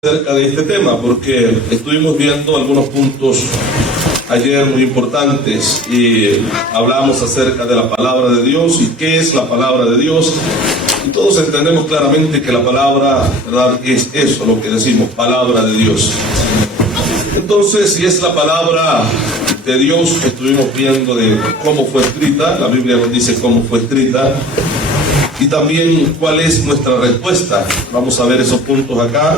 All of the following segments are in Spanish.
acerca de este tema, porque estuvimos viendo algunos puntos ayer muy importantes y hablamos acerca de la palabra de Dios y qué es la palabra de Dios. Y todos entendemos claramente que la palabra, ¿verdad?, es eso, lo que decimos, palabra de Dios. Entonces, si es la palabra de Dios, estuvimos viendo de cómo fue escrita, la Biblia nos dice cómo fue escrita, y también cuál es nuestra respuesta. Vamos a ver esos puntos acá.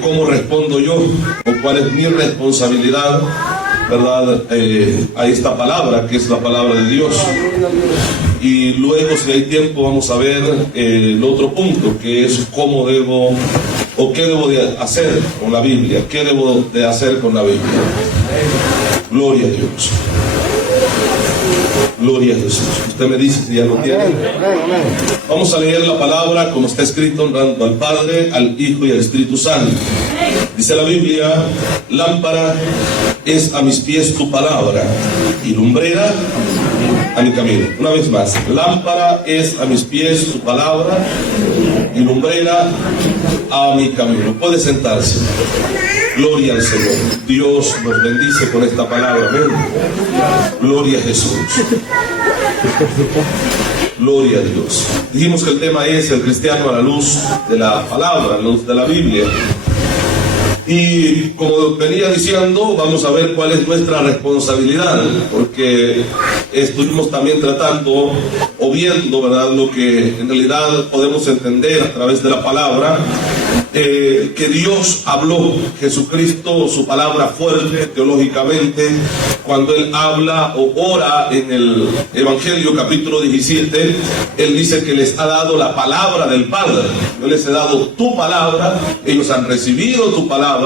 ¿Cómo respondo yo? ¿O cuál es mi responsabilidad, verdad, a esta palabra, que es la palabra de Dios? Y luego, si hay tiempo, vamos a ver el otro punto, que es cómo debo, o qué debo de hacer con la Biblia. ¿Qué debo de hacer con la Biblia? Gloria a Dios. Gloria a Jesús. Usted me dice si ya lo tiene. Vamos a leer la palabra como está escrito, honrando al Padre, al Hijo y al Espíritu Santo. Dice la Biblia: lámpara es a mis pies tu palabra y lumbrera a mi camino. Una vez más, lámpara es a mis pies tu palabra y lumbrera a mi camino. Puede sentarse. Gloria al Señor. Dios nos bendice con esta palabra. Amén. Gloria a Jesús. Gloria a Dios. Dijimos que el tema es el cristiano a la luz de la palabra, a la luz de la Biblia. Y como venía diciendo, vamos a ver cuál es nuestra responsabilidad, porque estuvimos también tratando o viendo, ¿verdad?, lo que en realidad podemos entender a través de la palabra, que Dios habló, Jesucristo, su palabra fuerte teológicamente, cuando Él habla o ora en el Evangelio capítulo 17, Él dice que les ha dado la palabra del Padre. Yo les he dado tu palabra, ellos han recibido tu palabra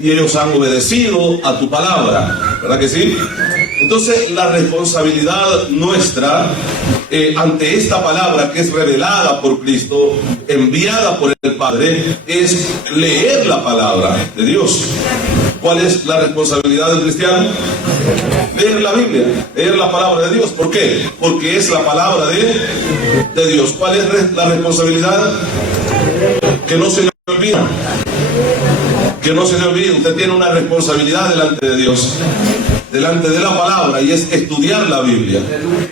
y ellos han obedecido a tu palabra, ¿verdad que sí? Entonces, la responsabilidad nuestra ante esta palabra que es revelada por Cristo, enviada por el Padre, es leer la palabra de Dios. ¿Cuál es la responsabilidad del cristiano? Leer la Biblia, leer la palabra de Dios. ¿Por qué? Porque es la palabra de Dios. ¿Cuál es la responsabilidad? Que no se le olvide. Que no se le olvide. Usted tiene una responsabilidad delante de Dios, delante de la palabra, y es estudiar la Biblia.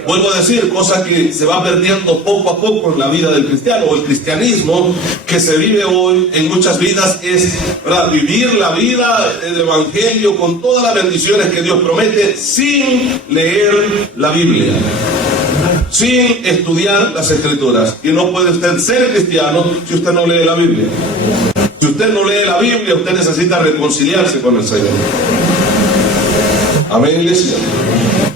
Vuelvo a decir, cosa que se va perdiendo poco a poco en la vida del cristiano, o el cristianismo que se vive hoy en muchas vidas es, ¿verdad?, vivir la vida del Evangelio con todas las bendiciones que Dios promete sin leer la Biblia, sin estudiar las Escrituras. Y no puede usted ser cristiano si usted no lee la Biblia. Si usted no lee la Biblia, usted necesita reconciliarse con el Señor. Amén, iglesia.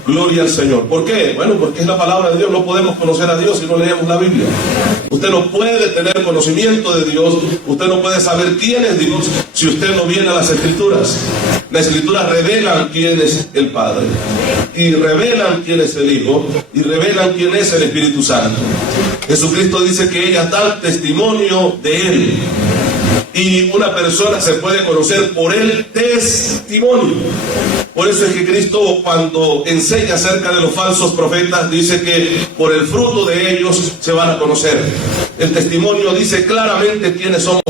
Gloria al Señor. ¿Por qué? Bueno, porque es la palabra de Dios. No podemos conocer a Dios si no leemos la Biblia. Usted no puede tener conocimiento de Dios, usted no puede saber quién es Dios si usted no viene a las Escrituras. Las Escrituras revelan quién es el Padre, y revelan quién es el Hijo, y revelan quién es el Espíritu Santo. Jesucristo dice que ellas dan testimonio de Él. Y una persona se puede conocer por el testimonio. Por eso es que Cristo, cuando enseña acerca de los falsos profetas, dice que por el fruto de ellos se van a conocer. El testimonio dice claramente quiénes somos.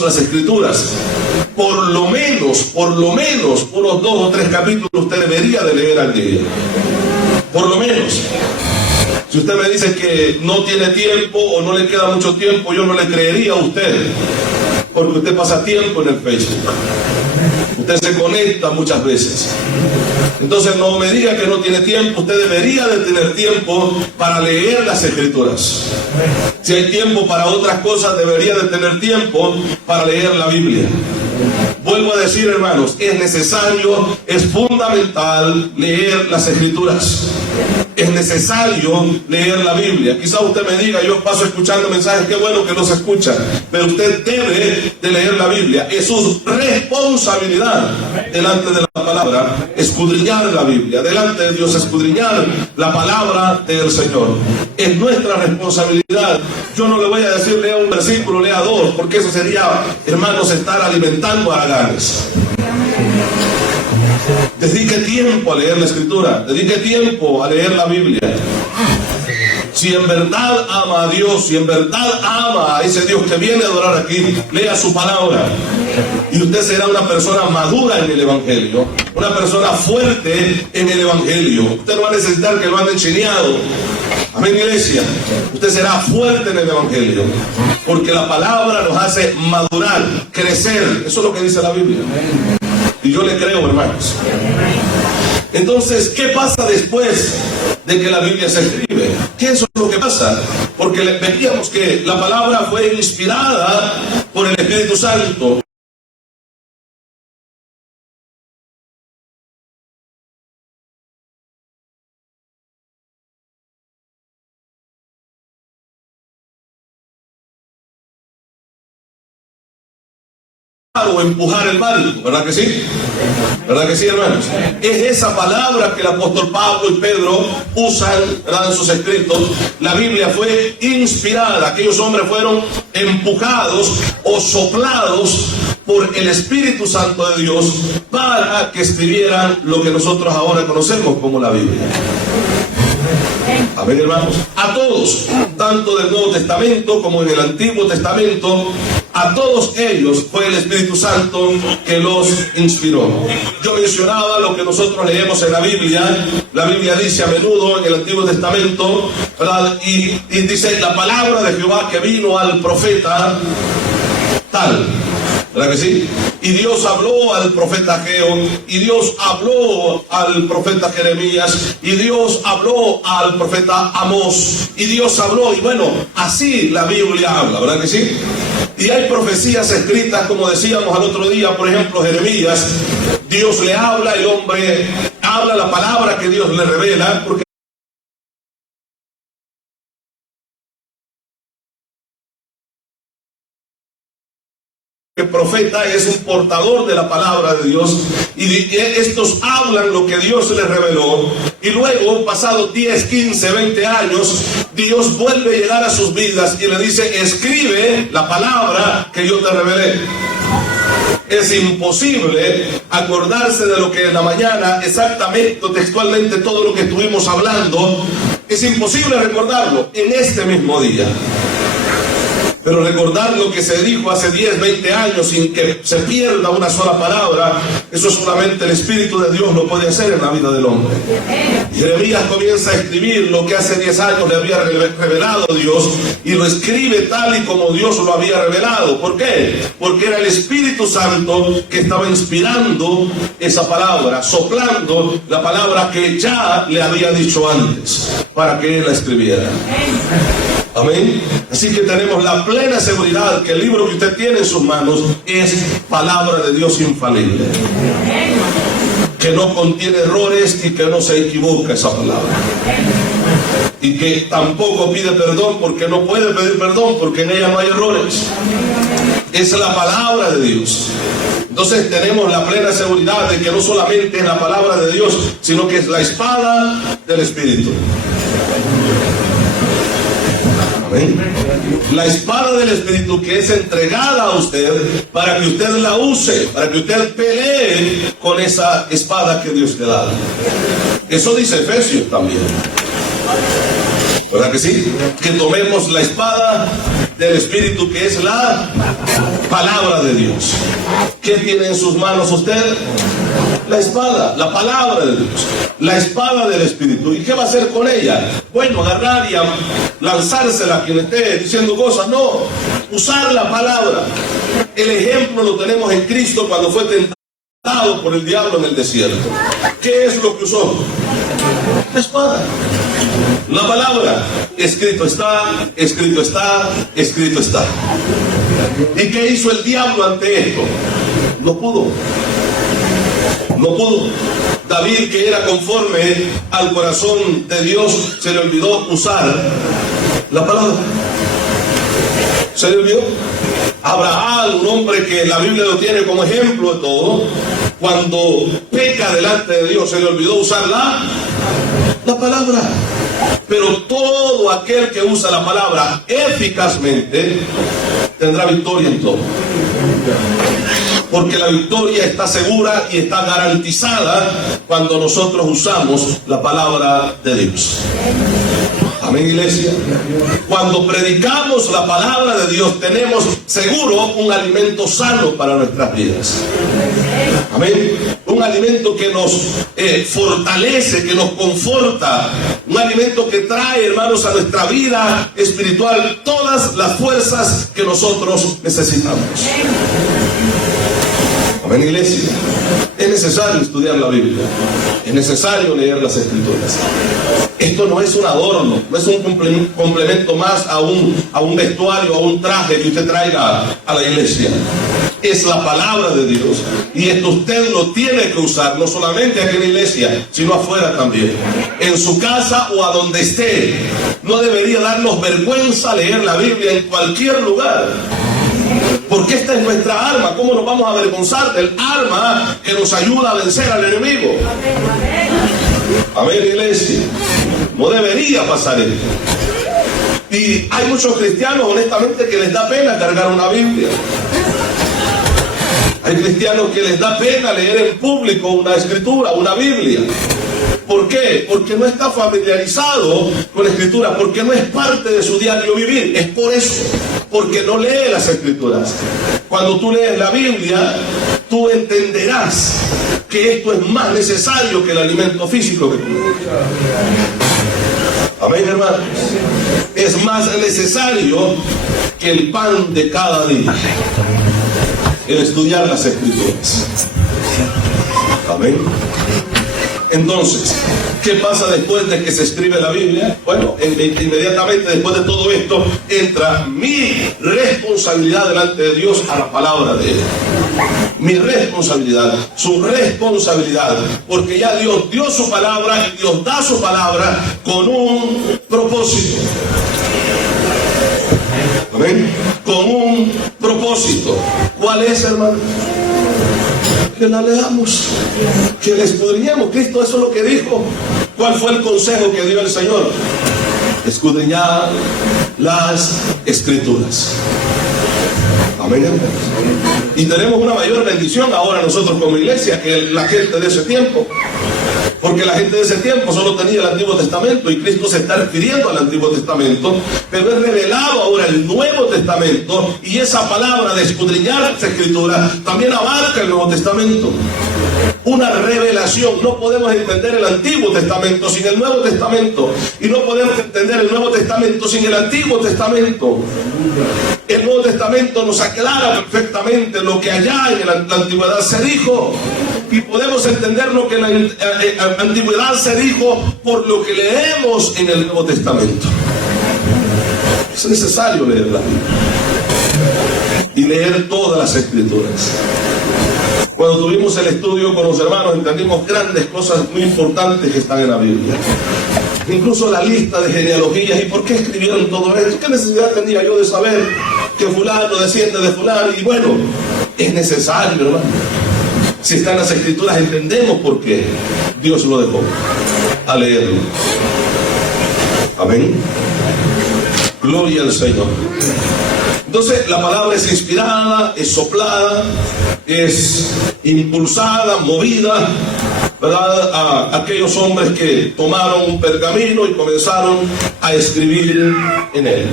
Las Escrituras, por lo menos unos 2 o 3 capítulos usted debería de leer al día, por lo menos. Si usted me dice que no tiene tiempo o no le queda mucho tiempo, yo no le creería a usted, porque usted pasa tiempo en el Facebook, usted se conecta muchas veces. Entonces no me diga que no tiene tiempo. Usted debería de tener tiempo para leer las Escrituras. Si hay tiempo para otras cosas, debería de tener tiempo para leer la Biblia. Vuelvo a decir, hermanos, es necesario, es fundamental leer las Escrituras. Es necesario leer la Biblia. Quizá usted me diga, yo paso escuchando mensajes, qué bueno que los escucha, pero usted debe de leer la Biblia. Es su responsabilidad delante de la palabra, escudriñar la Biblia, delante de Dios, escudriñar la palabra del Señor. Es nuestra responsabilidad. Yo no le voy a decir lea un versículo, lea dos, porque eso sería, hermanos, estar alimentando haraganes. Dedique tiempo a leer la Escritura, dedique tiempo a leer la Biblia. Si en verdad ama a Dios, si en verdad ama a ese Dios que viene a adorar aquí, lea su palabra. Y usted será una persona madura en el Evangelio, una persona fuerte en el Evangelio. Usted no va a necesitar que lo anden chineado. Amén, iglesia. Usted será fuerte en el Evangelio, porque la palabra nos hace madurar, crecer. Eso es lo que dice la Biblia. Y yo le creo, hermanos. Entonces, ¿qué pasa después de que la Biblia se escribe? ¿Qué es lo que pasa? Porque veíamos que la palabra fue inspirada por el Espíritu Santo. O empujar el barco, ¿verdad que sí? ¿Verdad que sí, hermanos? Es esa palabra que el apóstol Pablo y Pedro usan, ¿verdad?, en sus escritos. La Biblia fue inspirada, aquellos hombres fueron empujados o soplados por el Espíritu Santo de Dios para que escribieran lo que nosotros ahora conocemos como la Biblia. Amén, hermanos. A todos, tanto del Nuevo Testamento como en el Antiguo Testamento, a todos ellos fue el Espíritu Santo que los inspiró. Yo mencionaba lo que nosotros leemos en la Biblia. La Biblia dice a menudo en el Antiguo Testamento, ¿verdad?, y dice la palabra de Jehová que vino al profeta tal. ¿Verdad que sí? Y Dios habló al profeta Ageo, y Dios habló al profeta Jeremías, y Dios habló al profeta Amós, y Dios habló, y bueno, así la Biblia habla, ¿verdad que sí? Y hay profecías escritas, como decíamos al otro día, por ejemplo, Jeremías, Dios le habla, el hombre habla la palabra que Dios le revela, porque el profeta es un portador de la palabra de Dios, y estos hablan lo que Dios les reveló, y luego, pasados 10, 15, 20 años, Dios vuelve a llegar a sus vidas y le dice, escribe la palabra que yo te revelé. Es imposible acordarse de lo que en la mañana, exactamente, textualmente, todo lo que estuvimos hablando, es imposible recordarlo en este mismo día. Pero recordar lo que se dijo hace 10, 20 años sin que se pierda una sola palabra, eso solamente el Espíritu de Dios lo puede hacer en la vida del hombre. Jeremías comienza a escribir lo que hace 10 años le había revelado Dios, y lo escribe tal y como Dios lo había revelado. ¿Por qué? Porque era el Espíritu Santo que estaba inspirando esa palabra, soplando la palabra que ya le había dicho antes, para que él la escribiera. Amén. Así que tenemos la plena seguridad que el libro que usted tiene en sus manos es palabra de Dios infalible, que no contiene errores y que no se equivoca esa palabra, y que tampoco pide perdón porque no puede pedir perdón, porque en ella no hay errores. Es la palabra de Dios. Entonces tenemos la plena seguridad de que no solamente es la palabra de Dios, sino que es la espada del Espíritu. Amén. La espada del Espíritu que es entregada a usted para que usted la use, para que usted pelee con esa espada que Dios le da. Eso dice Efesios también, ¿verdad que sí? Que tomemos la espada del Espíritu que es la palabra de Dios. ¿Qué tiene en sus manos usted? La espada, la palabra de Dios, la espada del Espíritu. ¿Y qué va a hacer con ella? Bueno, agarrar y lanzársela a quien esté diciendo cosas. No, usar la palabra. El ejemplo lo tenemos en Cristo cuando fue tentado por el diablo en el desierto. ¿Qué es lo que usó? La espada, la palabra. Escrito está, escrito está, escrito está. ¿Y qué hizo el diablo ante esto? No pudo. No pudo. David, que era conforme al corazón de Dios, se le olvidó usar la palabra. Se le olvidó. Abraham, un hombre que la Biblia lo tiene como ejemplo de todo, cuando peca delante de Dios, se le olvidó usar la palabra. Pero todo aquel que usa la palabra eficazmente tendrá victoria en todo. Porque la victoria está segura y está garantizada cuando nosotros usamos la palabra de Dios. Amén, iglesia. Cuando predicamos la palabra de Dios, tenemos seguro un alimento sano para nuestras vidas. Amén. Un alimento que nos fortalece, que nos conforta. Un alimento que trae, hermanos, a nuestra vida espiritual todas las fuerzas que nosotros necesitamos. Amén, iglesia. Es necesario estudiar la Biblia. Es necesario leer las Escrituras. Esto no es un adorno, no es un complemento más a un vestuario, a un traje que usted traiga a la iglesia. Es la palabra de Dios. Y esto usted lo tiene que usar, no solamente aquí en la iglesia, sino afuera también. En su casa o a donde esté. No debería darnos vergüenza leer la Biblia en cualquier lugar. Porque esta es nuestra arma. ¿Cómo nos vamos a avergonzar del arma que nos ayuda a vencer al enemigo? Amén, iglesia. No debería pasar esto. Y hay muchos cristianos, honestamente, que les da pena cargar una Biblia. Hay cristianos que les da pena leer en público una escritura, una Biblia. ¿Por qué? Porque no está familiarizado con la escritura, porque no es parte de su diario vivir. Es por eso, porque no lee las escrituras. Cuando tú lees la Biblia, tú entenderás que esto es más necesario que el alimento físico que tú. Amén, hermanos. Es más necesario que el pan de cada día. El estudiar las escrituras. Amén. Entonces, ¿qué pasa después de que se escribe la Biblia? Bueno, inmediatamente después de todo esto, entra mi responsabilidad delante de Dios a la palabra de Él. Mi responsabilidad, su responsabilidad, porque ya Dios dio su palabra y Dios da su palabra con un propósito. ¿Amén? Con un propósito. ¿Cuál es, hermano? Que la leamos, que la escudriñemos. Cristo eso es lo que dijo. ¿Cuál fue el consejo que dio el Señor? Escudriñar las Escrituras. Amén. Y tenemos una mayor bendición ahora nosotros como iglesia que la gente de ese tiempo. Porque la gente de ese tiempo solo tenía el Antiguo Testamento y Cristo se está refiriendo al Antiguo Testamento, pero es revelado ahora el Nuevo Testamento y esa palabra de escudriñar las Escrituras también abarca el Nuevo Testamento. Una revelación. No podemos entender el Antiguo Testamento sin el Nuevo Testamento y no podemos entender el Nuevo Testamento sin el Antiguo Testamento. El Nuevo Testamento nos aclara perfectamente lo que allá en la antigüedad se dijo. Y podemos entender lo que en la antigüedad se dijo por lo que leemos en el Nuevo Testamento. Es necesario leer la Biblia y leer todas las Escrituras. Cuando tuvimos el estudio con los hermanos, entendimos grandes cosas muy importantes que están en la Biblia. Incluso la lista de genealogías y por qué escribieron todo esto. ¿Qué necesidad tenía yo de saber que fulano desciende de fulano? Y bueno, es necesario, hermano. Si están las Escrituras, entendemos por qué Dios lo dejó a leerlo. Amén. Gloria al Señor. Entonces, la palabra es inspirada, es soplada, es impulsada, movida, ¿verdad? A aquellos hombres que tomaron un pergamino y comenzaron a escribir en él.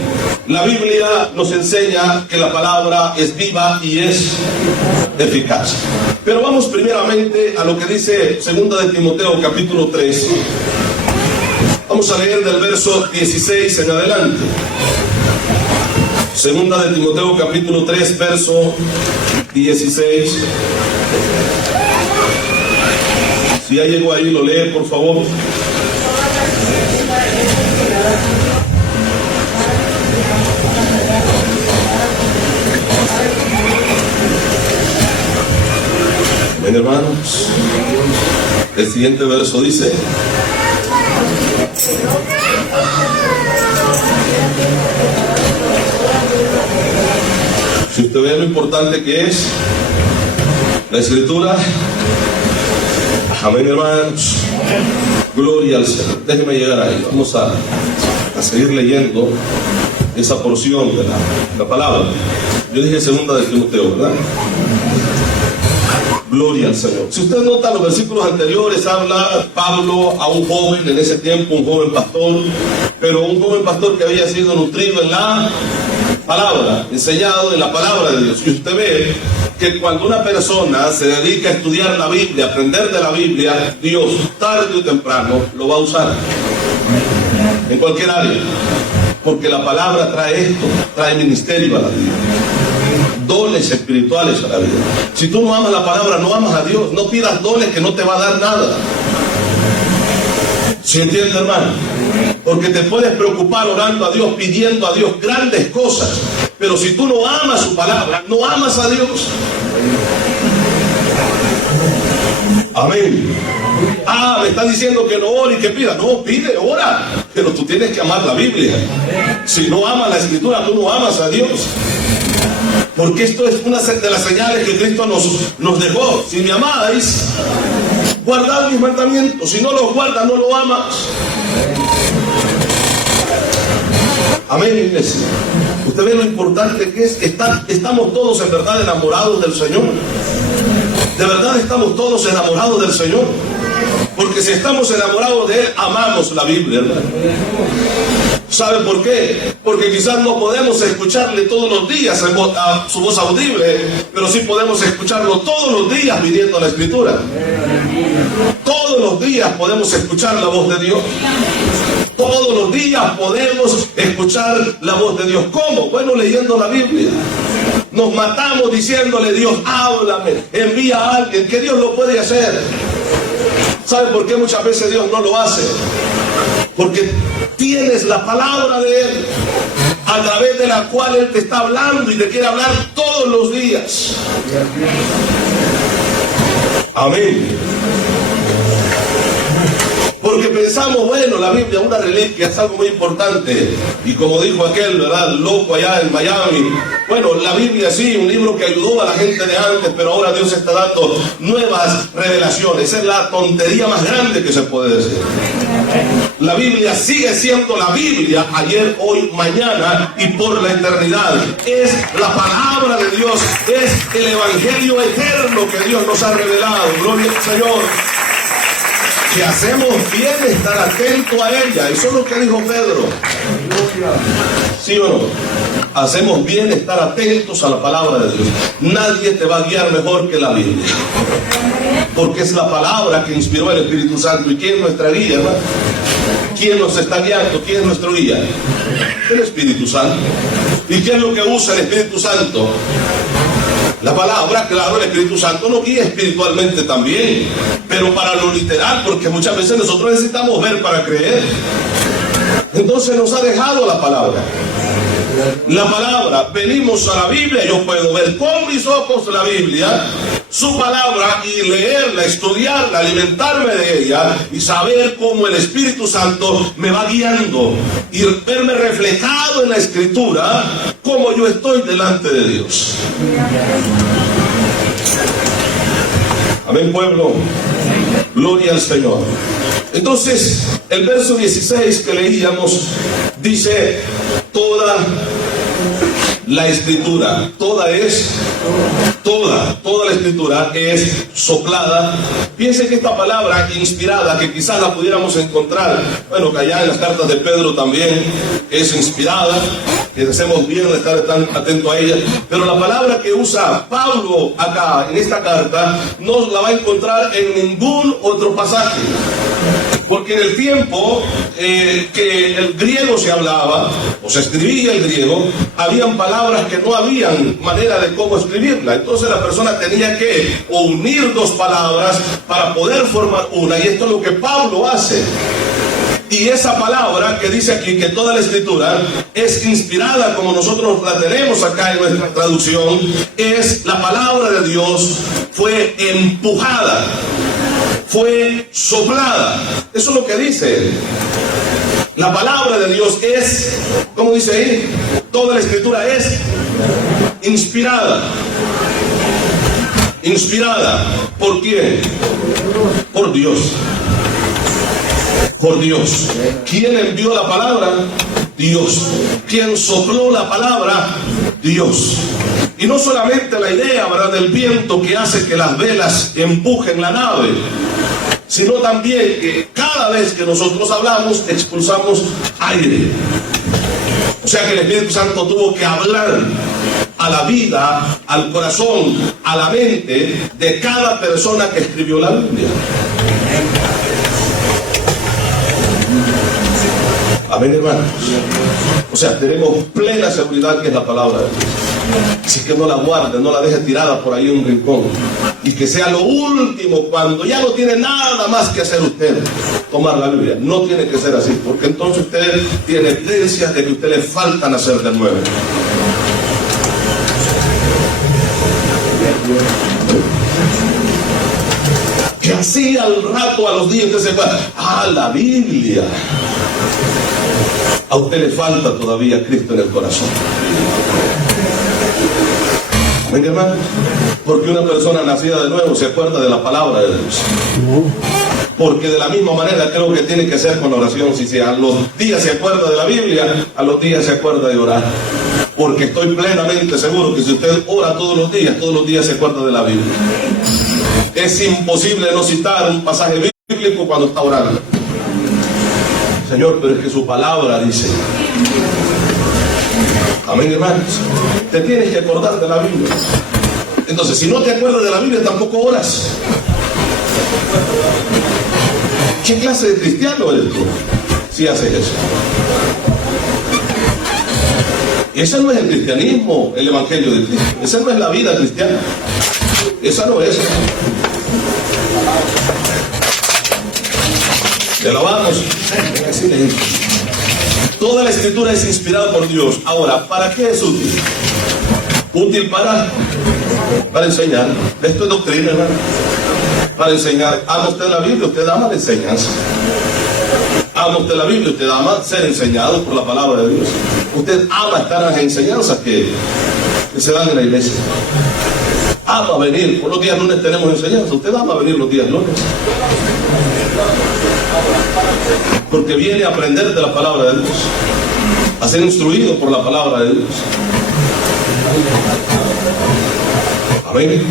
La Biblia nos enseña que la palabra es viva y es eficaz. Pero vamos primeramente a lo que dice 2 de Timoteo capítulo 3. Vamos a leer del verso 16 en adelante. 2 de Timoteo capítulo 3 verso 16. Si ya llegó ahí, lo lee, por favor. Amén, hermanos. El siguiente verso dice: si usted ve lo importante que es la escritura, amén, hermanos, gloria al Señor. Déjeme llegar ahí. Vamos a seguir leyendo esa porción de la palabra. Yo dije segunda de Timoteo, ¿verdad? Gloria al Señor. Si usted nota los versículos anteriores, habla Pablo a un joven en ese tiempo, un joven pastor, pero un joven pastor que había sido nutrido en la palabra, enseñado en la palabra de Dios. Y usted ve que cuando una persona se dedica a estudiar la Biblia, a aprender de la Biblia, Dios tarde o temprano lo va a usar en cualquier área, porque la palabra trae esto, trae ministerio a la vida, dones espirituales a la vida. Si tú no amas la palabra, no amas a Dios. No pidas dones que no te va a dar nada. ¿Sí entiendes, hermano? Porque te puedes preocupar orando a Dios, pidiendo a Dios grandes cosas, pero si tú no amas su palabra, no amas a Dios. Amén. Me están diciendo que no ore y que pida. No, pide, ora, pero tú tienes que amar la Biblia. Si no amas la escritura, tú no amas a Dios. Porque esto es una de las señales que Cristo nos dejó. Si me amáis, guardad mis mandamientos. Si no los guardas, no lo amas. Amén, iglesia. Usted ve lo importante que es. Estamos todos en verdad enamorados del Señor. De verdad estamos todos enamorados del Señor. Porque si estamos enamorados de Él, amamos la Biblia, hermano. ¿Sabe por qué? Porque quizás no podemos escucharle todos los días a su voz audible, pero sí podemos escucharlo todos los días viniendo a la Escritura. Todos los días podemos escuchar la voz de Dios. Todos los días podemos escuchar la voz de Dios. ¿Cómo? Bueno, leyendo la Biblia. Nos matamos diciéndole: Dios, háblame, envía a alguien, que Dios lo puede hacer. ¿Sabe por qué muchas veces Dios no lo hace? Porque tienes la palabra de Él, a través de la cual Él te está hablando y te quiere hablar todos los días. Amén. Porque pensamos, bueno, la Biblia es una reliquia, es algo muy importante. Y como dijo aquel, ¿verdad?, loco allá en Miami, bueno, la Biblia sí, un libro que ayudó a la gente de antes, pero ahora Dios está dando nuevas revelaciones. Esa es la tontería más grande que se puede decir. La Biblia sigue siendo la Biblia, ayer, hoy, mañana y por la eternidad. Es la palabra de Dios, es el evangelio eterno que Dios nos ha revelado. Gloria al Señor. Que hacemos bien estar atento a ella. Eso es lo que dijo Pedro. ¿Sí o no? Hacemos bien estar atentos a la palabra de Dios. Nadie te va a guiar mejor que la Biblia, porque es la palabra que inspiró el Espíritu Santo. ¿Y quién es nuestra guía, hermano? ¿Quién nos está guiando? ¿Quién es nuestro guía? El Espíritu Santo. ¿Y qué es lo que usa el Espíritu Santo? La palabra. Claro, el Espíritu Santo nos guía espiritualmente también, pero para lo literal, porque muchas veces nosotros necesitamos ver para creer. Entonces nos ha dejado la palabra. La palabra, venimos a la Biblia, yo puedo ver con mis ojos la Biblia, su palabra, y leerla, estudiarla, alimentarme de ella y saber cómo el Espíritu Santo me va guiando y verme reflejado en la Escritura, cómo yo estoy delante de Dios. Amén, pueblo. Gloria al Señor. Entonces, el verso 16 que leíamos dice: toda la Escritura, toda la Escritura es soplada. Piense que esta palabra inspirada, que quizás la pudiéramos encontrar, bueno, que allá en las cartas de Pedro también es inspirada, que hacemos bien de estar tan atento a ella, pero la palabra que usa Pablo acá en esta carta no la va a encontrar en ningún otro pasaje. Porque en el tiempo que el griego se hablaba, o se escribía el griego, habían palabras que no habían manera de cómo escribirla. Entonces la persona tenía que unir dos palabras para poder formar una. Y esto es lo que Pablo hace. Y esa palabra que dice aquí que toda la escritura es inspirada, como nosotros la tenemos acá en nuestra traducción, es la palabra de Dios, fue empujada, fue soplada. Eso es lo que dice. La palabra de Dios es, ¿cómo dice ahí? Toda la escritura es inspirada. Inspirada. ¿Por quién? Por Dios. Por Dios. ¿Quién envió la palabra? Dios. ¿Quién sopló la palabra? Dios. Y no solamente la idea, ¿verdad?, del viento que hace que las velas empujen la nave, sino también que cada vez que nosotros hablamos, expulsamos aire. O sea que el Espíritu Santo tuvo que hablar a la vida, al corazón, a la mente de cada persona que escribió la Biblia. Amén, hermanos. O sea, tenemos plena seguridad que es la palabra de Dios. Así que no la guarde, no la deje tirada por ahí en un rincón. Y que sea lo último, cuando ya no tiene nada más que hacer usted, tomar la Biblia. No tiene que ser así, porque entonces usted tiene evidencias de que a usted le falta nacer de nuevo. Que así al rato, a los días, usted se va, la Biblia. A usted le falta todavía Cristo en el corazón. ¿Ven, hermano? Porque una persona nacida de nuevo se acuerda de la palabra de Dios. Porque de la misma manera creo que tiene que ser con la oración. Si a los días se acuerda de la Biblia, a los días se acuerda de orar. Porque estoy plenamente seguro que si usted ora todos los días se acuerda de la Biblia. Es imposible no citar un pasaje bíblico cuando está orando. Señor, pero es que su palabra dice. Amén, hermanos. Te tienes que acordar de la Biblia. Entonces, si no te acuerdas de la Biblia, tampoco oras. ¿Qué clase de cristiano eres tú si haces eso? Ese no es el cristianismo, el evangelio de Cristo. Esa no es la vida cristiana. Esa no es. Te alabamos. Toda la escritura es inspirada por Dios. Ahora, ¿para qué es útil? Útil para enseñar. Esto es doctrina, hermano. Para enseñar. Ama usted la Biblia, usted ama la enseñanza. Ama usted la Biblia, usted ama ser enseñado por la palabra de Dios. Usted ama estar en las enseñanzas que se dan en la iglesia. Ama venir. Por los días lunes tenemos enseñanza. Usted ama venir los días lunes. Porque viene a aprender de la palabra de Dios, a ser instruido por la palabra de Dios. Amén.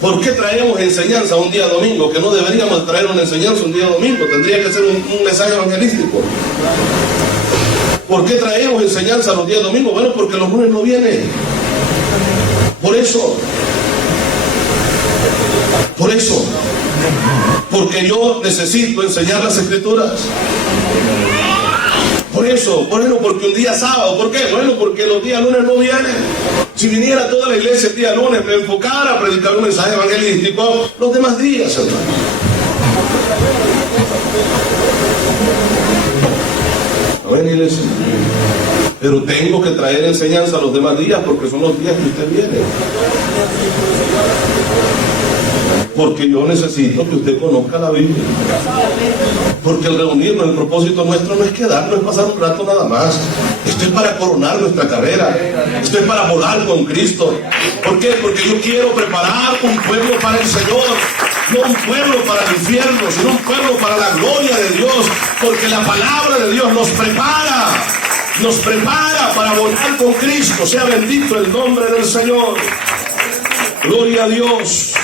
¿Por qué traemos enseñanza un día domingo? Que no deberíamos traer una enseñanza un día domingo. Tendría que ser un mensaje evangelístico. ¿Por qué traemos enseñanza los días domingos? Bueno, porque los lunes no vienen. Por eso. Porque yo necesito enseñar las escrituras. Por eso, porque un día sábado. ¿Por qué? Bueno, porque los días lunes no vienen. Si viniera toda la iglesia el día lunes, me enfocara a predicar un mensaje evangelístico los demás días, hermano. ¿No ven, iglesia? Pero tengo que traer enseñanza los demás días porque son los días que usted viene. Porque yo necesito que usted conozca la Biblia. Porque el reunirnos, el propósito nuestro no es quedarnos, es pasar un rato nada más. Esto es para coronar nuestra carrera. Esto es para volar con Cristo. ¿Por qué? Porque yo quiero preparar un pueblo para el Señor. No un pueblo para el infierno, sino un pueblo para la gloria de Dios. Porque la palabra de Dios nos prepara para volar con Cristo. Sea bendito el nombre del Señor. Gloria a Dios.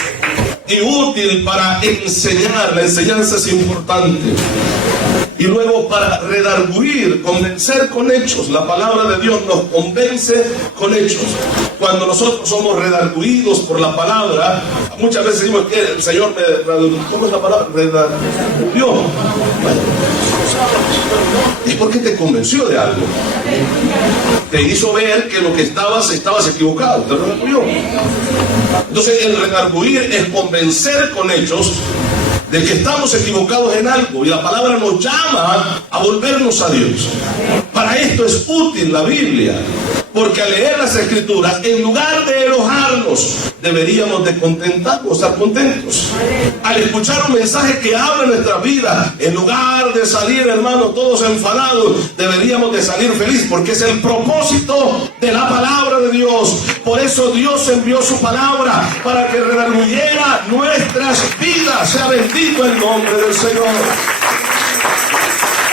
Y útil para enseñar. La enseñanza es importante. Y luego para redarguir, convencer con hechos. La palabra de Dios nos convence con hechos. Cuando nosotros somos redarguidos por la palabra, muchas veces decimos que el Señor me... ¿Cómo es la palabra? Redarguió. Bueno, es porque te convenció de algo. Te hizo ver que lo que estabas equivocado. Te redarguyó. Entonces el redarguir es convencer con hechos de que estamos equivocados en algo y la palabra nos llama a volvernos a Dios. Para esto es útil la Biblia, porque al leer las Escrituras, en lugar de enojarnos, deberíamos de contentarnos, estar contentos. Al escuchar un mensaje que habla en nuestra vida, en lugar de salir, hermanos, todos enfadados, deberíamos de salir felices, porque es el propósito de la palabra de Dios. Por eso Dios envió su palabra, para que redarguyera nuestras vidas. Sea bendito el nombre del Señor.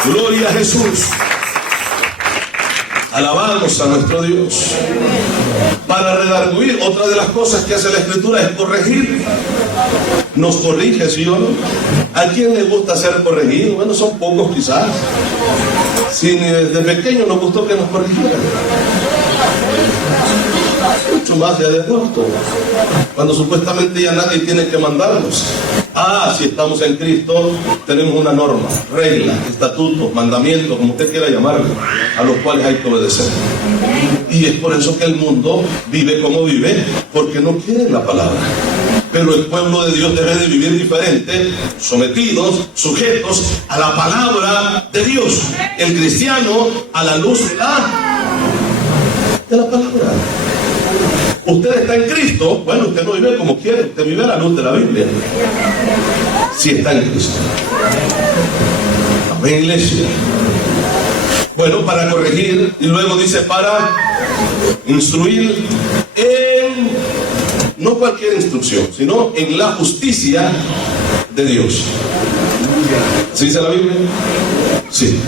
Gloria a Jesús. Alabamos a nuestro Dios. Para redarguir, otra de las cosas que hace la Escritura es corregir. Nos corrige, ¿sí o no? ¿A quién le gusta ser corregido? Bueno, son pocos quizás. Si desde pequeño nos gustó que nos corrigieran, mucho más ya de adulto, cuando supuestamente ya nadie tiene que mandarnos. Si estamos en Cristo, tenemos una norma, regla, estatuto, mandamiento, como usted quiera llamarlo, a los cuales hay que obedecer. Y es por eso que el mundo vive como vive, porque no quiere la palabra. Pero el pueblo de Dios debe de vivir diferente, sometidos, sujetos a la palabra de Dios. El cristiano a la luz de la palabra. Usted está en Cristo, bueno, usted no vive como quiere, usted vive a la luz de la Biblia. Si está en Cristo. Amén, iglesia. Bueno, para corregir, y luego dice para instruir en, no cualquier instrucción, sino en la justicia de Dios. ¿Sí dice la Biblia? Sí.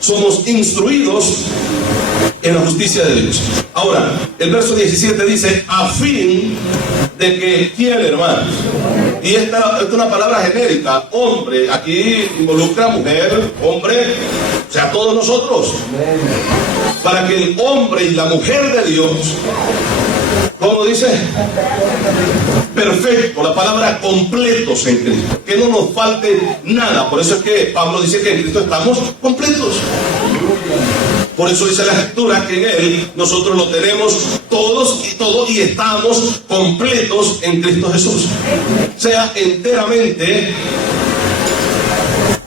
Somos instruidos en la justicia de Dios. Ahora, el verso 17 dice, a fin de que, ¿quién, hermanos? Y esta es una palabra genérica, hombre, aquí involucra mujer, hombre, o sea, todos nosotros. Para que el hombre y la mujer de Dios, ¿cómo dice? Perfecto, la palabra completos en Cristo, que no nos falte nada. Por eso es que Pablo dice que en Cristo estamos completos. Por eso dice la Escritura que en Él nosotros lo tenemos todos y todo y estamos completos en Cristo Jesús. Sea enteramente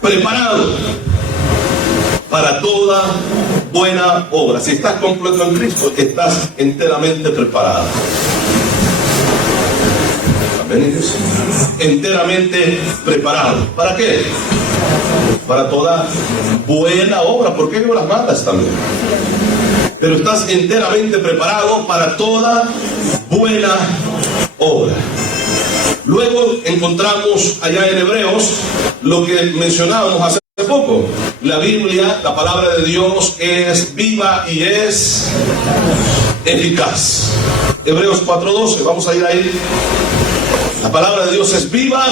preparado para toda buena obra. Si estás completo en Cristo, estás enteramente preparado. Amén. Enteramente preparado. ¿Para qué? Para toda buena obra. ¿Por qué no las matas también? Pero estás enteramente preparado para toda buena obra. Luego encontramos allá en Hebreos lo que mencionábamos hace poco. La Biblia, la palabra de Dios, es viva y es eficaz. Hebreos 4:12, vamos a ir ahí. La palabra de Dios es viva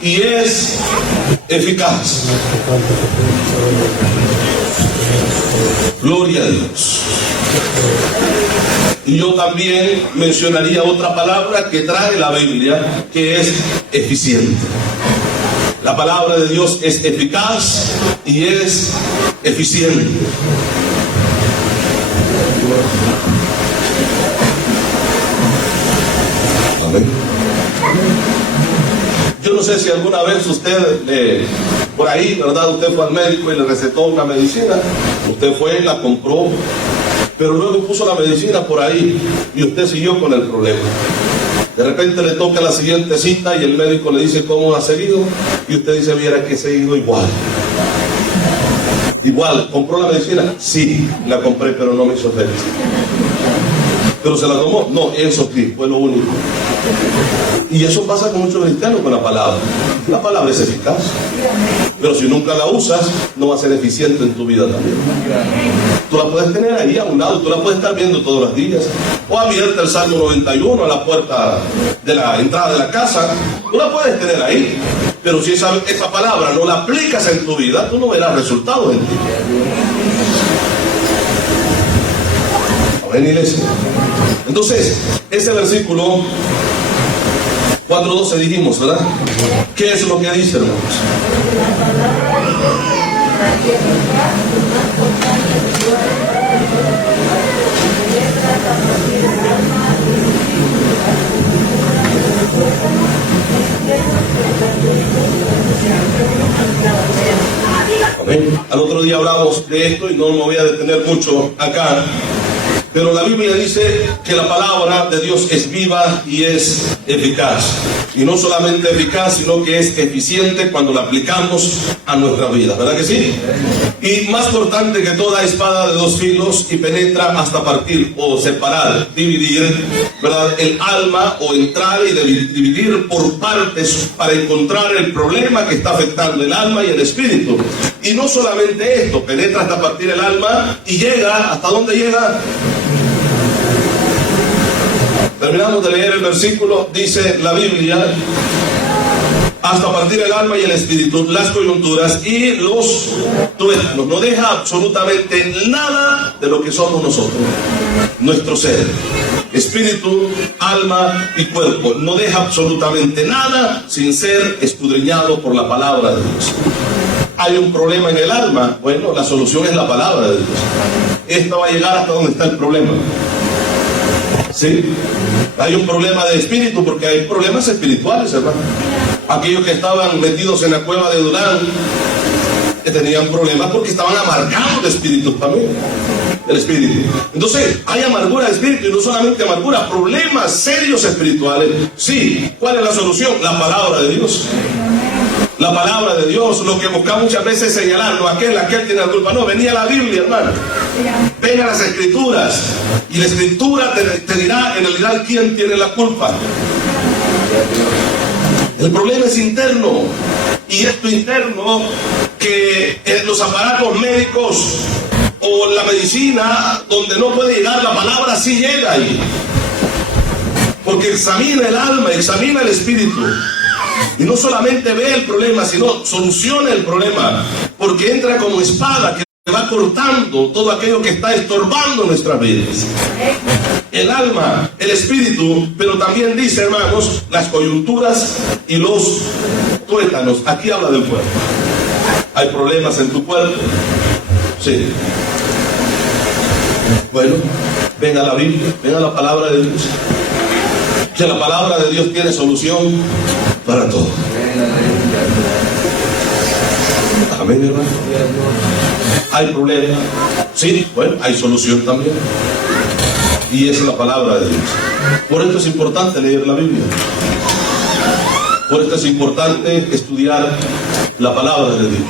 y es eficaz. Gloria a Dios. Y yo también mencionaría otra palabra que trae la Biblia, que es eficiente. La palabra de Dios es eficaz y es eficiente. Amén. Yo no sé si alguna vez usted, por ahí, ¿verdad? Usted fue al médico y le recetó una medicina. Usted fue, la compró, pero luego puso la medicina por ahí y usted siguió con el problema. De repente le toca la siguiente cita y el médico le dice cómo ha seguido y usted dice, viera que he seguido igual. Igual, ¿compró la medicina? Sí, la compré, pero no me hizo efecto. ¿Pero se la tomó? No, eso sí, fue lo único. Y eso pasa con muchos cristianos con la palabra. La palabra es eficaz, pero si nunca la usas, no va a ser eficiente en tu vida también. Tú la puedes tener ahí a un lado, tú la puedes estar viendo todos los días, o abierta el Salmo 91 a la puerta de la entrada de la casa, tú la puedes tener ahí, pero si esa palabra no la aplicas en tu vida, tú no verás resultados en ti. Amén, iglesia. Entonces, ese versículo 4:12 dijimos, ¿verdad? ¿Qué es lo que dice, hermanos? día hablamos de esto y no me voy a detener mucho acá. Pero la Biblia dice que la palabra de Dios es viva y es eficaz. Y no solamente eficaz, sino que es eficiente cuando la aplicamos a nuestra vida. ¿Verdad que sí? Y más cortante que toda espada de dos filos y penetra hasta partir o separar, dividir, ¿verdad?, el alma, o entrar y dividir por partes para encontrar el problema que está afectando el alma y el espíritu. Y no solamente esto, penetra hasta partir el alma y llega, ¿hasta dónde llega? Terminamos de leer el versículo, dice la Biblia, hasta partir el alma y el espíritu, las coyunturas y los tuétanos. No deja absolutamente nada de lo que somos nosotros, nuestro ser, espíritu, alma y cuerpo. No deja absolutamente nada sin ser escudriñado por la palabra de Dios. Hay un problema en el alma, bueno, la solución es la palabra de Dios. Esta va a llegar hasta donde está el problema. ¿Sí? Hay un problema de espíritu, porque hay problemas espirituales, hermano. Aquellos que estaban metidos en la cueva de Durán, que tenían problemas porque estaban amargados de espíritu también, el espíritu. Entonces, hay amargura de espíritu, y no solamente amargura, problemas serios espirituales. Sí, ¿cuál es la solución? La palabra de Dios. La palabra de Dios. Lo que buscamos muchas veces es señalar, no, aquel tiene la culpa. No, venía la Biblia, hermano. Ven a las escrituras y la escritura te dirá en realidad quién tiene la culpa. El problema es interno, y esto interno, que en los aparatos médicos o la medicina, donde no puede llegar la palabra, sí llega ahí, porque examina el alma, examina el espíritu. Y no solamente ve el problema, sino soluciona el problema, porque entra como espada que va cortando todo aquello que está estorbando nuestras vidas. El alma, el espíritu, pero también dice, hermanos, las coyunturas y los tuétanos. Aquí habla del cuerpo. ¿Hay problemas en tu cuerpo? Sí. Bueno, ven a la Biblia, ven a la palabra de Dios. Que la palabra de Dios tiene solución para todo. Amén, hermano. Hay problemas. Sí, bueno, hay solución también. Y es la palabra de Dios. Por esto es importante leer la Biblia. Por esto es importante estudiar la palabra de Dios.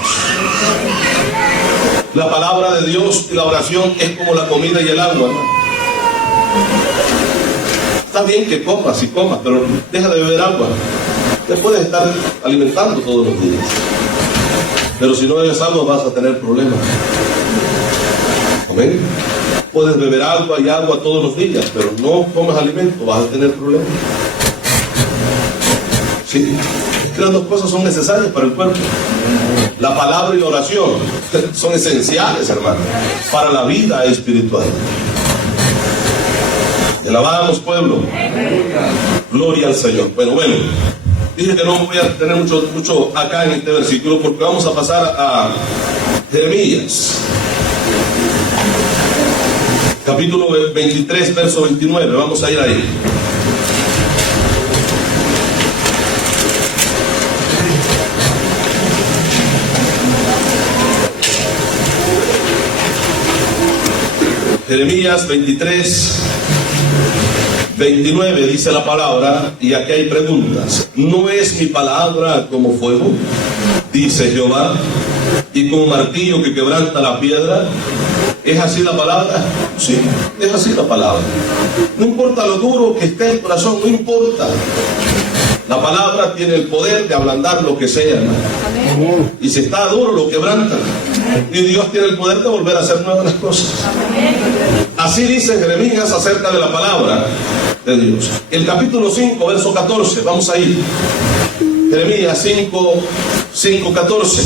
La palabra de Dios y la oración es como la comida y el agua, ¿no? Está bien que comas y comas, pero deja de beber agua. Te puedes estar alimentando todos los días, pero si no bebes agua vas a tener problemas. Amén. Puedes beber agua y agua todos los días, pero no comes alimento, vas a tener problemas. Sí, es que las dos cosas son necesarias para el cuerpo. La palabra y la oración son esenciales, hermano, para la vida espiritual. Te alabamos, pueblo. Gloria al Señor. Bueno, dije que no voy a tener mucho acá en este versículo, porque vamos a pasar a Jeremías, capítulo 23, verso 29. Vamos a ir ahí. Jeremías 23, 29 dice la palabra, y aquí hay preguntas. ¿No es mi palabra como fuego? Dice Jehová, y como martillo que quebranta la piedra. ¿Es así la palabra? Sí, es así la palabra. No importa lo duro que esté el corazón, no importa. La palabra tiene el poder de ablandar lo que sea, hermano. Y si está duro, lo quebranta. Y Dios tiene el poder de volver a hacer nuevas las cosas. Así dice Jeremías acerca de la palabra de Dios. El capítulo 5, verso 14. Vamos a ir. Jeremías 5, 14.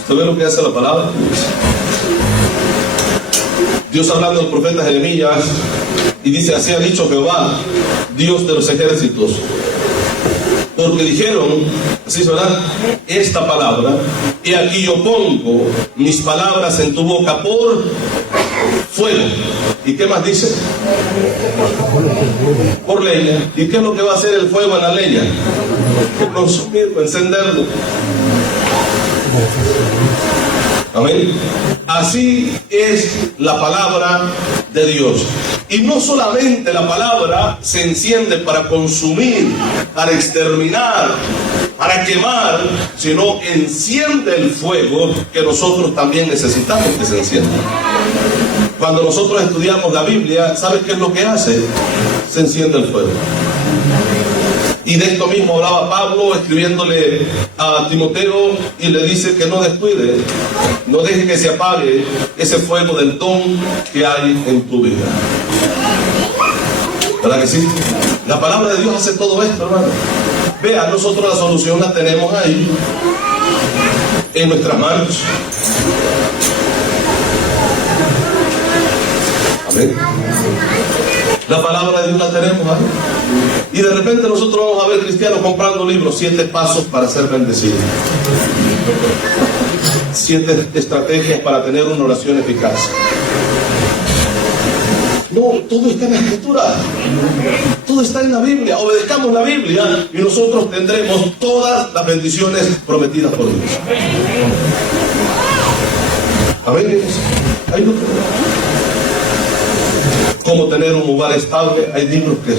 ¿Usted ve lo que hace la palabra? Dios hablando al profeta Jeremías y dice: así ha dicho Jehová, Dios de los ejércitos, porque dijeron, así será, esta palabra, y aquí yo pongo mis palabras en tu boca por fuego. ¿Y qué más dice? Por leña. ¿Y qué es lo que va a hacer el fuego en la leña? Consumirlo, encenderlo. Amén. Así es la palabra de Dios. Y no solamente la palabra se enciende para consumir, para exterminar, para quemar, sino enciende el fuego que nosotros también necesitamos que se encienda. Cuando nosotros estudiamos la Biblia, ¿sabes qué es lo que hace? Se enciende el fuego. Y de esto mismo hablaba Pablo escribiéndole a Timoteo y le dice que no descuide, no deje que se apague ese fuego del don que hay en tu vida. ¿Verdad que sí? La palabra de Dios hace todo esto, hermano. Vea, nosotros la solución la tenemos ahí, en nuestras manos. Amén. La palabra de Dios la tenemos ahí. Y de repente nosotros vamos a ver cristianos comprando libros, 7 pasos para ser bendecidos, 7 estrategias para tener una oración eficaz. No, todo está en la Escritura, todo está en la Biblia. Obedezcamos la Biblia y nosotros tendremos todas las bendiciones prometidas por Dios. Amén. Ahí lo tenemos. Cómo tener un hogar estable. Hay libros que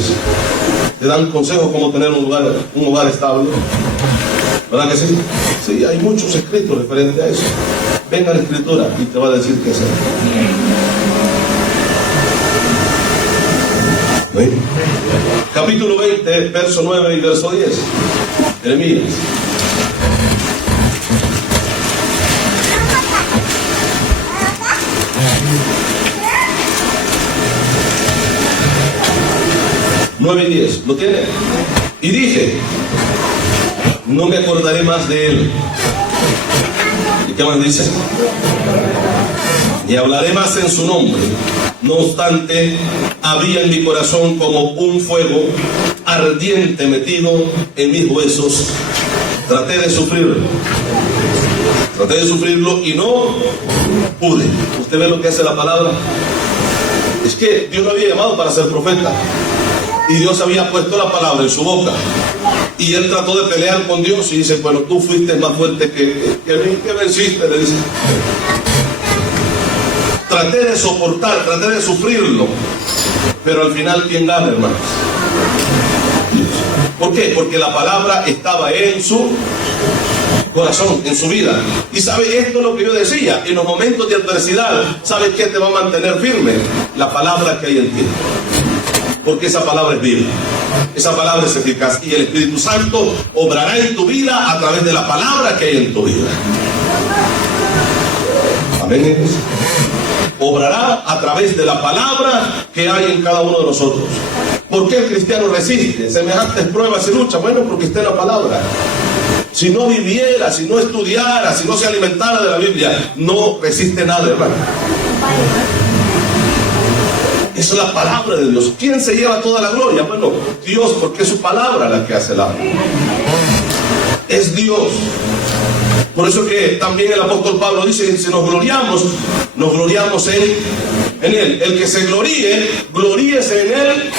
te dan consejos cómo tener un hogar estable. ¿Verdad que sí? Sí, hay muchos escritos referentes a eso. Venga a la Escritura y te va a decir qué hacer. ¿Sí? Capítulo 20, verso 9 y verso 10. Jeremías. Nueve y 10, ¿lo tiene? Y dije, no me acordaré más de él. ¿Y qué más dice? Ni hablaré más en su nombre. No obstante, había en mi corazón como un fuego ardiente metido en mis huesos. Traté de sufrirlo y no pude. ¿Usted ve lo que hace la palabra? Es que Dios lo había llamado para ser profeta. Y Dios había puesto la palabra en su boca. Y él trató de pelear con Dios y dice, bueno, tú fuiste más fuerte que mí, que venciste, le dice. Traté de soportar, traté de sufrirlo. Pero al final, ¿quién gana, hermanos? Dios. ¿Por qué? Porque la palabra estaba en su corazón, en su vida. Y sabe, esto es lo que yo decía, en los momentos de adversidad, ¿sabes qué te va a mantener firme? La palabra que hay en ti. Porque esa palabra es viva, esa palabra es eficaz y el Espíritu Santo obrará en tu vida a través de la palabra que hay en tu vida. Amén. Obrará a través de la palabra que hay en cada uno de nosotros. ¿Por qué el cristiano resiste semejantes pruebas y luchas? Bueno, porque está en la palabra. Si no viviera, si no estudiara, si no se alimentara de la Biblia, no resiste nada, hermano. Esa es la palabra de Dios. ¿Quién se lleva toda la gloria? Bueno, Dios, porque es su palabra la que hace la obra. Es Dios. Por eso que también el apóstol Pablo dice, si nos gloriamos en Él. El que se gloríe, gloríese en Él,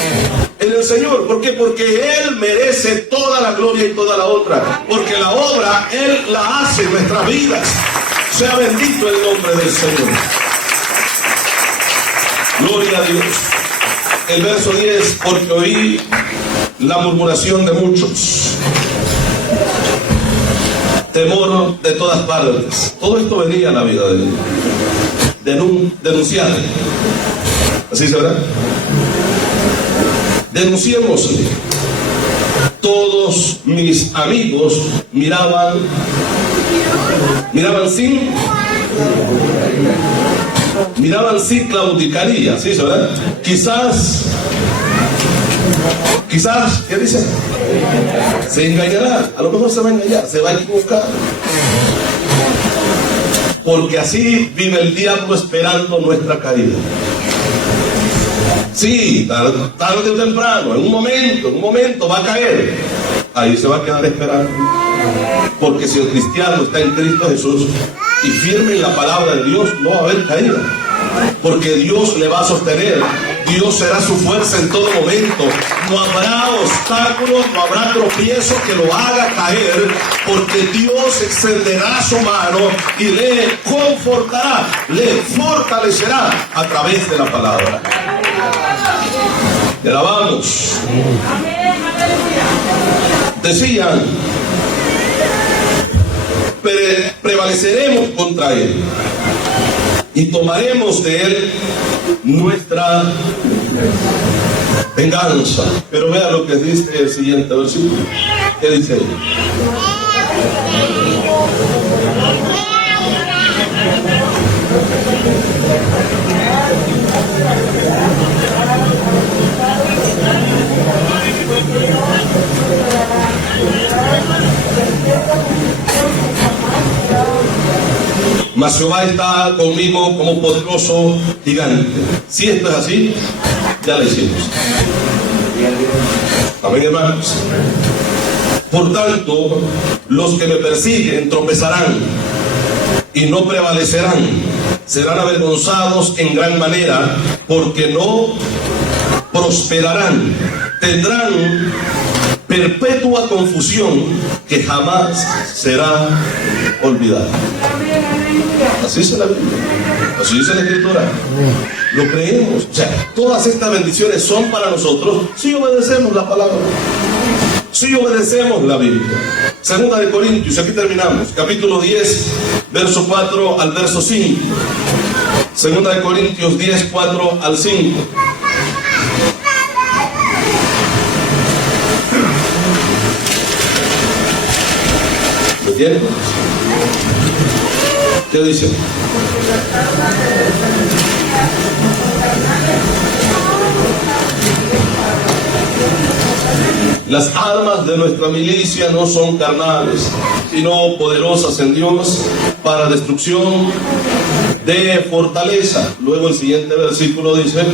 en el Señor. ¿Por qué? Porque Él merece toda la gloria y toda la honra. Porque la obra Él la hace en nuestras vidas. Sea bendito el nombre del Señor. Gloria a Dios. El verso 10, porque oí la murmuración de muchos, temor de todas partes. Todo esto venía a la vida de él. Denunciar. ¿Así se verá? Denunciémosle. Todos mis amigos miraban sin claudicaría, ¿sí, verdad? Quizás, ¿qué dice? Se engañará, a lo mejor se va a engañar, se va a equivocar. Porque así vive el diablo esperando nuestra caída. Sí, tarde o temprano, en un momento va a caer. ahí se va a quedar esperando. Porque si el cristiano está en Cristo Jesús y firme en la palabra de Dios, no va a haber caída. Porque Dios le va a sostener. Dios será su fuerza en todo momento. No habrá obstáculos, no habrá tropiezo que lo haga caer, porque Dios extenderá su mano y le confortará, le fortalecerá a través de la palabra. Le alabamos. Decían, prevaleceremos contra él y tomaremos de él nuestra venganza. Pero vea lo que dice el siguiente versículo. ¿Qué dice él? Mas Jehová está conmigo como poderoso gigante. Si esto es así, ya lo hicimos. Amén, hermanos. Por tanto, los que me persiguen tropezarán y no prevalecerán. Serán avergonzados en gran manera, porque no prosperarán. Tendrán perpetua confusión que jamás será olvidada. Así dice la Biblia, así dice la Escritura. Lo creemos. O sea, todas estas bendiciones son para nosotros si obedecemos la palabra, si obedecemos la Biblia. Segunda de Corintios, aquí terminamos, capítulo 10, verso 4 al verso 5. Segunda de Corintios 10, 4 al 5. ¿Me entienden? ¿Qué dice? Las armas de nuestra milicia no son carnales, sino poderosas en Dios para destrucción de fortaleza. Luego el siguiente versículo dice: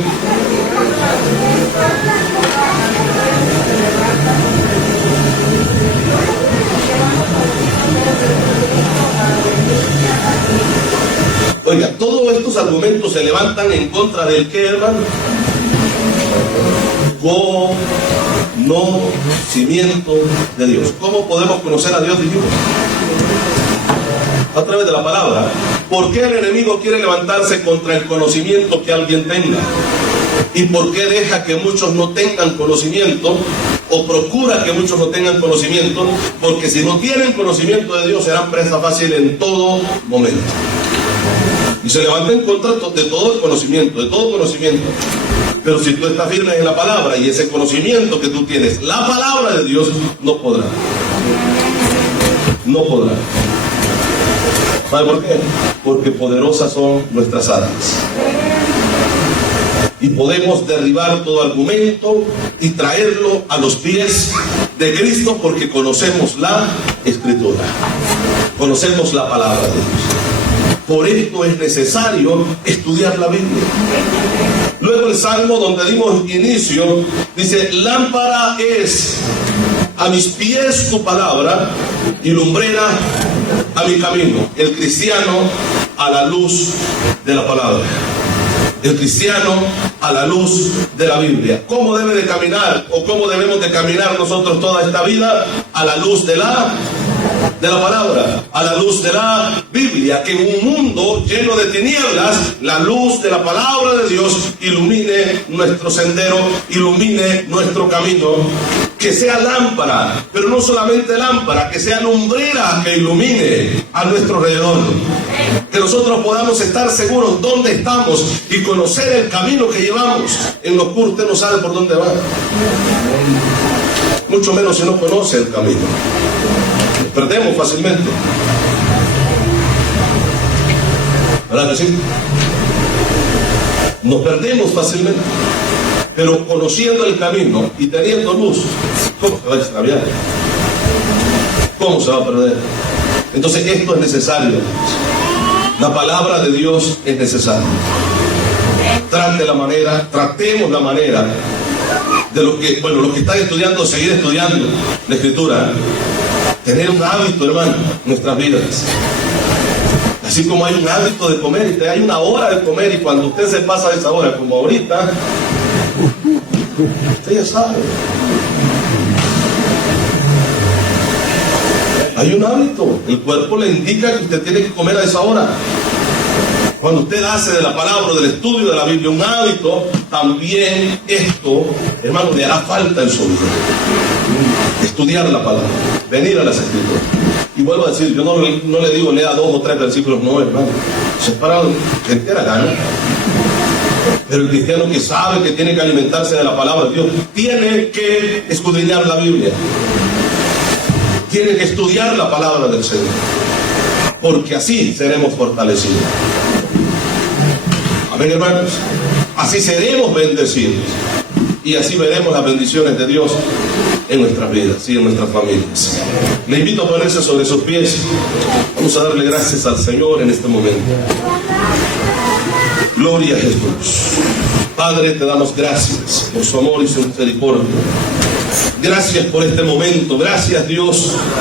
oiga, todos estos argumentos se levantan en contra del ¿qué, hermano? Conocimiento de Dios. ¿Cómo podemos conocer a Dios, dijimos? A través de la palabra. ¿Por qué el enemigo quiere levantarse contra el conocimiento que alguien tenga? ¿Y por qué deja que muchos no tengan conocimiento? O procura que muchos no tengan conocimiento, porque si no tienen conocimiento de Dios serán presa fácil en todo momento. Y se levanta en contra de todo el conocimiento, de todo conocimiento. Pero si tú estás firme en la palabra y ese conocimiento que tú tienes, la palabra de Dios, no podrá. No podrá. ¿Sabe por qué? Porque poderosas son nuestras armas. Y podemos derribar todo argumento y traerlo a los pies de Cristo, porque conocemos la Escritura, conocemos la palabra de Dios. Por esto es necesario estudiar la Biblia. Luego el Salmo donde dimos inicio dice: lámpara es a mis pies tu palabra y lumbrera a mi camino. El cristiano a la luz de la palabra. El cristiano a la luz de la Biblia. ¿Cómo debe de caminar o cómo debemos de caminar nosotros toda esta vida? A la luz de la palabra, a la luz de la Biblia. Que en un mundo lleno de tinieblas, la luz de la palabra de Dios ilumine nuestro sendero, ilumine nuestro camino. Que sea lámpara, pero no solamente lámpara, que sea lumbrera que ilumine a nuestro alrededor. Que nosotros podamos estar seguros dónde estamos y conocer el camino que llevamos. En lo oscuro usted no sabe por dónde va, mucho menos si no conoce el camino. Nos perdemos fácilmente, ¿verdad que sí? Nos perdemos fácilmente. Pero conociendo el camino y teniendo luz, ¿cómo se va a extraviar? ¿Cómo se va a perder? Entonces esto es necesario. La palabra de Dios es necesaria. Tratemos la manera de los que, bueno, los que están estudiando, seguir estudiando la Escritura. Tener un hábito, hermano, en nuestras vidas. Así como hay un hábito de comer, y hay una hora de comer, y cuando usted se pasa de esa hora, como ahorita, usted ya sabe. Hay un hábito, el cuerpo le indica que usted tiene que comer a esa hora. Cuando usted hace de la palabra, del estudio de la Biblia un hábito, también esto, hermano, le hará falta en su vida. Estudiar la palabra, venir a las Escrituras. Y vuelvo a decir, yo no le digo lea 2 o 3 versículos, no, hermano. Eso es para gente que la gana. Pero el cristiano que sabe que tiene que alimentarse de la palabra de Dios, tiene que escudriñar la Biblia. Tiene que estudiar la palabra del Señor. Porque así seremos fortalecidos. Amén, hermanos. Así seremos bendecidos. Y así veremos las bendiciones de Dios en nuestras vidas y en nuestras familias. Le invito a ponerse sobre sus pies. Vamos a darle gracias al Señor en este momento. Gloria a Jesús. Padre, te damos gracias por su amor y su misericordia. Gracias por este momento. Gracias, Dios,